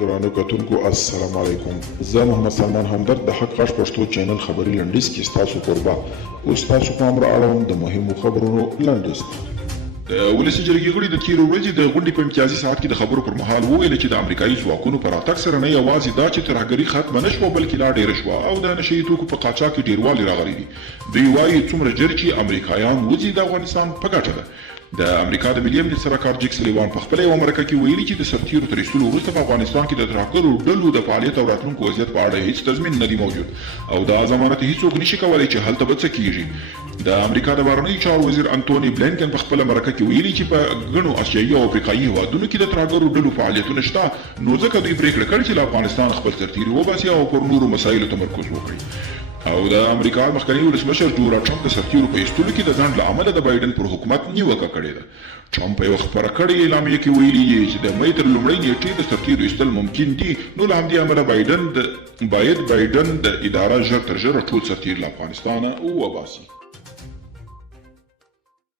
درانه کتونکو السلام علیکم. زه محمد سلمان همدرد د حق غږ پښتو چینل خبري لنډیز کې ستاسو کوربه اوس تاسو پام را اړوم د مهمو خبرونو لنډیز. د ولسي جرګې غړي د تېرې ورځې د غونډې په امتیازي ساعت کې د خبرو پر مهال وویل چې د امریکایي ځواکونو په راتګ سره نه یوازې دا چې ترهګري ختمه نه شوه بلکې لا ډېره شوه او د نشه یي توکو په قاچاق کې ډېروالی راغلی دی. دوی وایي څومره ژر چې امریکایان وځي د افغانستان په ګټه ده. د امریکا د ملي امنیت سلاکار جیک سلیوان په خپله یوه مرکه کې ویلي چې د سرتیرو تر ایستلو وروسته په افغانستان کې د ترهګرو ډلو د فعالیت او راتلونکو وضعیت په اړه هیڅ تضمین نه دی موجود او دا ضمانت هیڅوک نشي کولی چې هلته به څه کیږي. د امریکا د بهرنیو چارو وزیر انتوني بلینکن په خپله مرکه کې ویلي چې په ګڼو اسیایي او افریقایي هېوادونو کې د ترهګرو ډلو فعالیتونه شته نو ځکه دوی پرېکړه کړې چې له افغانستان خپل سرتیري وباسي او پر نورو مسایلو تمرکز وکړي. او د امریکا مخکنی ولسمشر ډونالډ ټرمپ د سرتیرو په ایستلو کې د ځنډ له امله د بایډن پر حکومت نیوکه کړې ده. ټرمپ په یوه خپره کړې اعلامیه کې ویلي چې د مۍ تر لومړۍ نیټې د سرتیرو ایستل ممکن دي نو له همدې امله باید بایډن د اداره ژر تر ژره ټول سرتیر له افغانستانه وباسي.